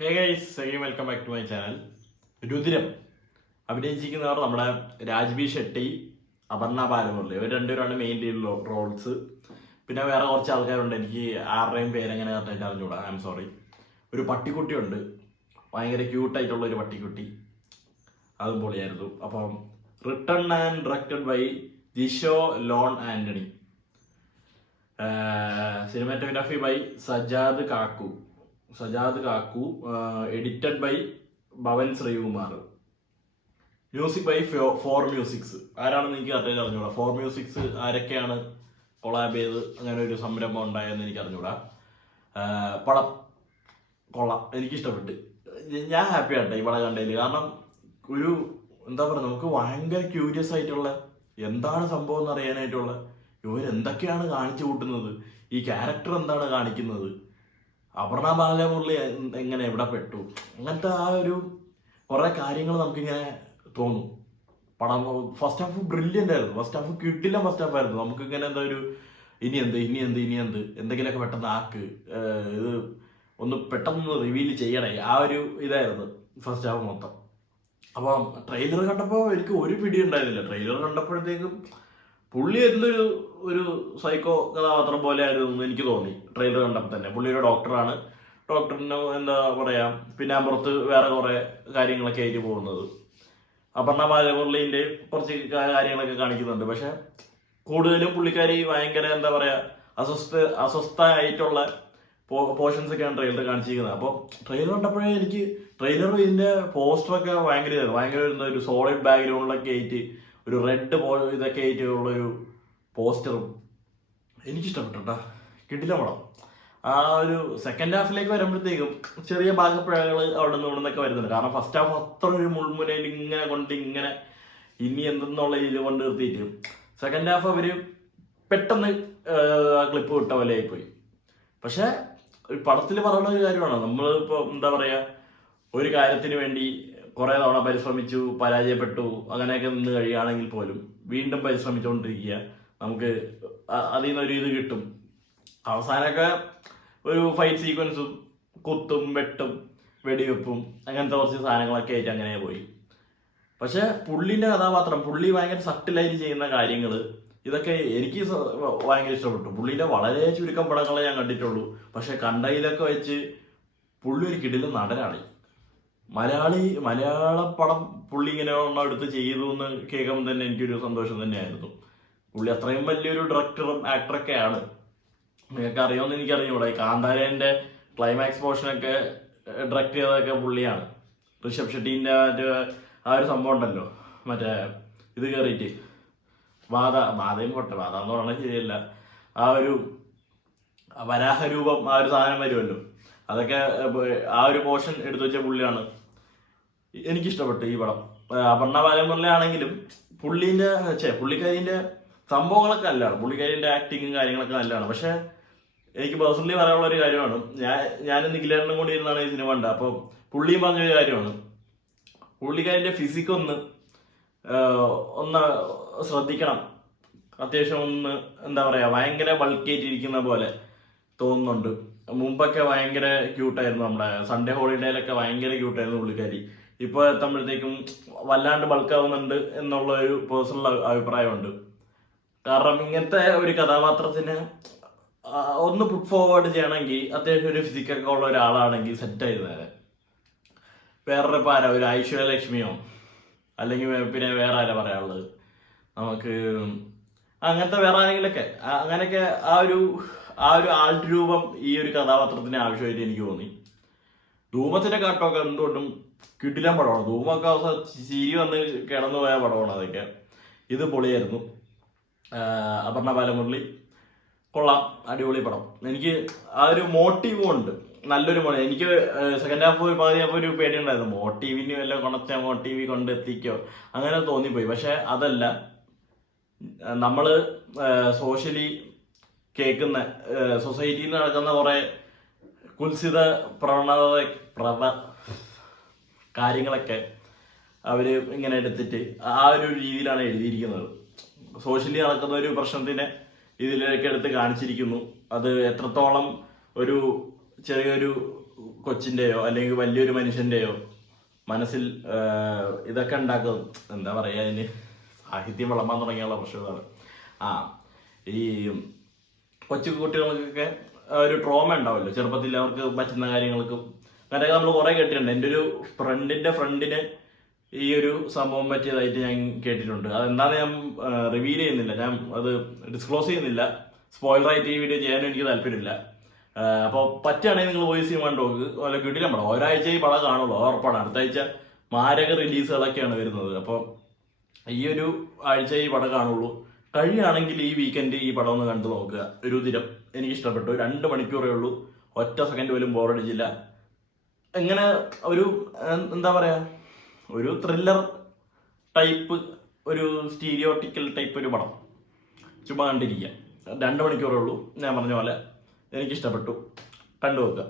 Hey guys, again welcome back to my channel. Rudram അഭിനയിച്ചിരിക്കുന്നവർ നമ്മുടെ രാജ്ബി ഷെട്ടി, അപർണ ബാലമുരളി, ഇവർ രണ്ടുപേരാണ് മെയിൻ ലീഡ് റോൾസ്. പിന്നെ വേറെ കുറച്ച് ആൾക്കാരുണ്ട്, എനിക്ക് ആരുടെയും പേരെങ്ങനെ കറക്റ്റായിട്ട് അറിഞ്ഞൂടാ, ഐ എം സോറി. ഒരു പട്ടിക്കുട്ടിയുണ്ട്, ഭയങ്കര ക്യൂട്ടായിട്ടുള്ള ഒരു പട്ടിക്കുട്ടി, അതും പൊളിയായിരുന്നു. അപ്പം written and directed by Jisho Lon Antony, cinematography by Sajad Kakku, edited by Bhavan Shreekumar, music by four musics. ആരാണെന്ന് എനിക്ക് അറിയാൻ അറിഞ്ഞൂടാ. ഫോർ മ്യൂസിക്സ് ആരൊക്കെയാണ് കൊളാബ് ചെയ്ത് അങ്ങനെ ഒരു സംരംഭം ഉണ്ടായെന്ന് എനിക്ക് അറിഞ്ഞൂടാ. പടം കൊള്ളാം, എനിക്കിഷ്ടപ്പെട്ട്. ഞാൻ ഹാപ്പി ആട്ടെ ഈ പടം കണ്ടതിൽ. കാരണം ഒരു എന്താ പറയുക, നമുക്ക് ഭയങ്കര ക്യൂരിയസ് ആയിട്ടുള്ള എന്താണ് സംഭവം എന്ന് അറിയാനായിട്ടുള്ള, ഇവരെന്തൊക്കെയാണ് കാണിച്ചു കൂട്ടുന്നത്, ഈ ക്യാരക്ടർ എന്താണ് കാണിക്കുന്നത്, അപർണ ബാലമുരളി എങ്ങനെ എവിടെ പെട്ടു, അങ്ങനത്തെ ആ ഒരു കുറേ കാര്യങ്ങൾ നമുക്കിങ്ങനെ തോന്നും. പടം ഫസ്റ്റ് ഹാഫ് ബ്രില്യൻ്റ് ആയിരുന്നു. ഫസ്റ്റ് ഹാഫ് കിട്ടില്ല, ഫസ്റ്റ് ഹാഫ് ആയിരുന്നു. നമുക്കിങ്ങനെ എന്താ ഒരു ഇനി എന്ത് എന്തെങ്കിലുമൊക്കെ പെട്ടെന്ന് ആക്ക്, ഇത് ഒന്ന് പെട്ടെന്ന് റിവീൽ ചെയ്യണേ, ആ ഒരു ഇതായിരുന്നു ഫസ്റ്റ് ഹാഫ് മൊത്തം. അപ്പം ട്രെയിലർ കണ്ടപ്പോൾ എനിക്ക് ഒരു പിടി ഉണ്ടായിരുന്നില്ല. ട്രെയിലർ കണ്ടപ്പോഴത്തേക്കും പുള്ളി ഒരു സൈക്കോ കഥാപാത്രം പോലെ ആയിരുന്നു എനിക്ക് തോന്നി ട്രെയിലർ കണ്ടപ്പോൾ തന്നെ. പുള്ളി ഒരു ഡോക്ടറാണ്, ഡോക്ടറിന് എന്താ പറയാ, പിന്നെ അപ്പുറത്ത് വേറെ കുറെ കാര്യങ്ങളൊക്കെ ആയിട്ട് പോകുന്നത്. അപർണ ബാലമുരളിന്റെ കുറച്ച് കാര്യങ്ങളൊക്കെ കാണിക്കുന്നുണ്ട്. പക്ഷെ കൂടുതലും പുള്ളിക്കാരി ഭയങ്കര എന്താ പറയാ, അസ്വസ്ഥമായിട്ടുള്ള പോർഷൻസ് ഒക്കെയാണ് ട്രെയിലർ കാണിച്ചിരിക്കുന്നത്. അപ്പോൾ ട്രെയിലർ കണ്ടപ്പോഴേ എനിക്ക് ഇതിന്റെ പോസ്റ്ററൊക്കെ ഭയങ്കര എന്താ ഒരു സോളിഡ് ബാക്ക്ഗ്രൗണ്ടിലൊക്കെ ആയിട്ട് ഒരു റെഡ് ഇതൊക്കെ ആയിട്ടുള്ളൊരു പോസ്റ്ററും എനിക്കിഷ്ടപ്പെട്ടോ. കിട്ടില്ല പടം. ആ ഒരു സെക്കൻഡ് ഹാഫിലേക്ക് വരുമ്പോഴത്തേക്കും ചെറിയ ഭാഗപ്പിഴകൾ അവിടെ നിന്ന് ഇവിടെ നിന്നൊക്കെ വരുന്നുണ്ട്. കാരണം ഫസ്റ്റ് ഹാഫ് അത്ര ഒരു മുൾമുനയിൽ ഇങ്ങനെ ഇനി എന്തെന്നുള്ള ഇതിൽ കൊണ്ട് നിർത്തിയിട്ട് സെക്കൻഡ് ഹാഫ് അവര് പെട്ടെന്ന് ക്ലിപ്പ് വിട്ട പോലെ ആയിപ്പോയി. പക്ഷെ പടത്തിൽ പറയുന്ന ഒരു കാര്യമാണ്, നമ്മളിപ്പോൾ എന്താ പറയാ, ഒരു കാര്യത്തിന് വേണ്ടി കുറെ തവണ പരിശ്രമിച്ചു, പരാജയപ്പെട്ടു, അങ്ങനെയൊക്കെ നിന്ന് കഴിയുകയാണെങ്കിൽ പോലും വീണ്ടും പരിശ്രമിച്ചുകൊണ്ടിരിക്കുക, നമുക്ക് അതിൽ നിന്നൊരു ഇത് കിട്ടും. അവസാനമൊക്കെ ഒരു ഫൈറ്റ് സീക്വൻസും കുത്തും വെട്ടും വെടിവെപ്പും അങ്ങനത്തെ കുറച്ച് സാധനങ്ങളൊക്കെ ആയിട്ട് അങ്ങനെ പോയി. പക്ഷെ പുള്ളിന്റെ കഥാപാത്രം, പുള്ളി ഭയങ്കര സട്ടിലായിട്ട് ചെയ്യുന്ന കാര്യങ്ങൾ, ഇതൊക്കെ എനിക്ക് ഭയങ്കര ഇഷ്ടപ്പെട്ടു. പുള്ളിന്റെ വളരെ ചുരുക്കം പടങ്ങളെ ഞാൻ കണ്ടിട്ടുള്ളൂ. പക്ഷെ കണ്ടതിലൊക്കെ വെച്ച് പുള്ളി ഒരു കിടിലൻ നടനാണ്. മലയാള പടം പുള്ളി ഇങ്ങനെ ഒന്നും എടുത്ത് ചെയ്തു എന്ന് കേൾക്കുമ്പോൾ തന്നെ എനിക്കൊരു സന്തോഷം തന്നെയായിരുന്നു. പുള്ളി അത്രയും വലിയൊരു ഡയറക്ടറും ആക്ടറൊക്കെയാണ്. നിങ്ങൾക്ക് അറിയാമെന്ന് എനിക്കറിഞ്ഞൂടെ. കാന്താരേന്റെ ക്ലൈമാക്സ് പോർഷനൊക്കെ ഡയറക്ട് ചെയ്തതൊക്കെ പുള്ളിയാണ്. ഋഷഭ് ഷെട്ടീൻ്റെ ആ ഒരു സംഭവം ഉണ്ടല്ലോ, മറ്റേ ഇത് കയറിയിട്ട് ബാധയും പൊട്ടെ, ബാധ എന്ന് പറഞ്ഞാൽ ശരിയല്ല, ആ ഒരു വരാഹരൂപം, ആ ഒരു സാധനം വരുമല്ലോ, അതൊക്കെ ആ ഒരു പോർഷൻ എടുത്തു വെച്ച പുള്ളിയാണ്. എനിക്കിഷ്ടപ്പെട്ടു ഈ പടം. അപർണ ബാലമുരളി ആണെങ്കിലും പുള്ളിക്കാരിന്റെ സംഭവങ്ങളൊക്കെ നല്ലതാണ്, പുള്ളിക്കാരിന്റെ ആക്ടിങ്ങും കാര്യങ്ങളൊക്കെ നല്ലതാണ്. പക്ഷെ എനിക്ക് പേഴ്സണലി പറയാനുള്ള ഒരു കാര്യമാണ്, ഞാനും നിഖിലേട്ടനും കൂടി ഇരുന്നാണ് ഈ സിനിമ കണ്ടത്. അപ്പോൾ പുള്ളിയും പറഞ്ഞൊരു കാര്യമാണ്, പുള്ളിക്കാരിന്റെ ഫിസിക് ഒന്ന് ശ്രദ്ധിക്കണം. അത്യാവശ്യം ഒന്ന് എന്താ പറയാ, ഭയങ്കര ബൾക്കേറ്റിരിക്കുന്ന പോലെ തോന്നുന്നുണ്ട്. മുമ്പൊക്കെ ഭയങ്കര ക്യൂട്ടായിരുന്നു, നമ്മുടെ സൺഡേ ഹോളിഡേയിലൊക്കെ ഭയങ്കര ക്യൂട്ടായിരുന്നു പുള്ളിക്കാരി. ഇപ്പോൾ എത്തുമ്പോഴത്തേക്കും വല്ലാണ്ട് ബൾക്കാവുന്നുണ്ട് എന്നുള്ള ഒരു പേഴ്സണൽ അഭിപ്രായമുണ്ട്. കാരണം ഇങ്ങനത്തെ ഒരു കഥാപാത്രത്തിന് ഒന്ന് പുട്ട് ഫോർവേഡ് ചെയ്യണമെങ്കിൽ അത്യാവശ്യം ഒരു ഫിസിക്കൊക്കെ ഉള്ള ഒരാളാണെങ്കിൽ സെറ്റ് ആയിരുന്നേനെ. വേറൊരു ഇപ്പോൾ ആരാ, ഒരു ഐശ്വര്യലക്ഷ്മിയോ അല്ലെങ്കിൽ പിന്നെ വേറെ ആരാ പറയാനുള്ളത്, നമുക്ക് അങ്ങനത്തെ വേറെ ആരെങ്കിലൊക്കെ അങ്ങനെയൊക്കെ ആ ഒരു ആൾട്ട് രൂപം ഈ ഒരു കഥാപാത്രത്തിന് ആവശ്യമായിട്ട് എനിക്ക് തോന്നി. ധൂമത്തിന്റെ കാട്ടമൊക്കെ എന്തുകൊണ്ടും കിടിലൻ പടമാണ്. ധൂമൊക്കെ അവസാനം ചിരി വന്ന് കിടന്നു പോയ പടമാണ് അതൊക്കെ. ഇത് പൊളിയായിരുന്നു. അപർണ ബാലമുരളി കൊള്ളാം, അടിപൊളി പടം. എനിക്ക് ആ ഒരു മോട്ടീവും ഉണ്ട്, നല്ലൊരു മോഡൽ. എനിക്ക് സെക്കൻഡ് ഹാഫ് പകുതി ഹാഫ് ഒരു പേടിയുണ്ടായിരുന്നു, മോട്ടീവിന് വല്ല മോട്ടീവി കൊണ്ടെത്തിക്കോ അങ്ങനെ തോന്നിപ്പോയി. പക്ഷെ അതല്ല, നമ്മള് സോഷ്യലി കേൾക്കുന്ന സൊസൈറ്റിയിൽ നടക്കുന്ന കുറെ കുൽസിത കാര്യങ്ങളൊക്കെ അവര് ഇങ്ങനെ എടുത്തിട്ട് ആ ഒരു രീതിയിലാണ് എഴുതിയിരിക്കുന്നത്. സോഷ്യലി നടക്കുന്ന ഒരു പ്രശ്നത്തിനെ ഇതിലേക്ക് എടുത്ത് കാണിച്ചിരിക്കുന്നു. അത് എത്രത്തോളം ഒരു ചെറിയൊരു കൊച്ചിൻ്റെയോ അല്ലെങ്കിൽ വലിയൊരു മനുഷ്യൻ്റെയോ മനസ്സിൽ ഇതൊക്കെ ഉണ്ടാക്കും. എന്താ പറയുക, അതിന് സാഹിത്യം വിളമ്പാൻ തുടങ്ങിയുള്ള പ്രശ്നമാണ്. ഈ കൊച്ചു കുട്ടികൾക്കൊക്കെ ഒരു ട്രോമ ഉണ്ടാവുമല്ലോ ചെറുപ്പത്തിൽ, അവർക്ക് പറ്റുന്ന കാര്യങ്ങൾക്ക്. അങ്ങനെയൊക്കെ നമ്മൾ കുറേ കേട്ടിട്ടുണ്ട്. എൻ്റെ ഒരു ഫ്രണ്ടിന് ഈ ഒരു സംഭവം പറ്റിയതായിട്ട് ഞാൻ കേട്ടിട്ടുണ്ട്. അതെന്താണെന്ന് ഞാൻ റിവീൽ ചെയ്യുന്നില്ല, ഞാൻ അത് ഡിസ്ക്ലോസ് ചെയ്യുന്നില്ല. സ്പോയിലറായിട്ട് ഈ വീഡിയോ ചെയ്യാനും എനിക്ക് താല്പര്യമില്ല. അപ്പോൾ പറ്റുകയാണെങ്കിൽ നിങ്ങൾ വോയിസ് ചെയ്യാൻ നോക്ക്. വല്ല കിട്ടില്ല പടം. ഒരാഴ്ച ഈ പടം കാണുള്ളൂ, ഉറപ്പാണ്. അടുത്ത ആഴ്ച മാരക റിലീസുകളൊക്കെയാണ് വരുന്നത്. അപ്പോൾ ഈ ഒരു ആഴ്ച ഈ പടം കാണുള്ളൂ. കഴിയുകയാണെങ്കിൽ ഈ വീക്കെൻഡ് ഈ പടം ഒന്ന് കണ്ടു നോക്കുക. ഒരു ദിനം എനിക്ക് ഇഷ്ടപ്പെട്ടു. 2 മണിക്കൂറേ ഉള്ളൂ, ഒറ്റ സെക്കൻഡ് പോലും ബോറടിച്ചില്ല. ഇങ്ങനെ ഒരു എന്താ പറയുക, ഒരു ത്രില്ലർ ടൈപ്പ്, ഒരു സ്റ്റീരിയോട്ടിക്കൽ ടൈപ്പ് ഒരു പടം ചുമ്മാ കണ്ടിരിക്കുക. 2 മണിക്കൂറേ ഉള്ളൂ. ഞാൻ പറഞ്ഞ പോലെ എനിക്കിഷ്ടപ്പെട്ടു, കണ്ടു നോക്കുക.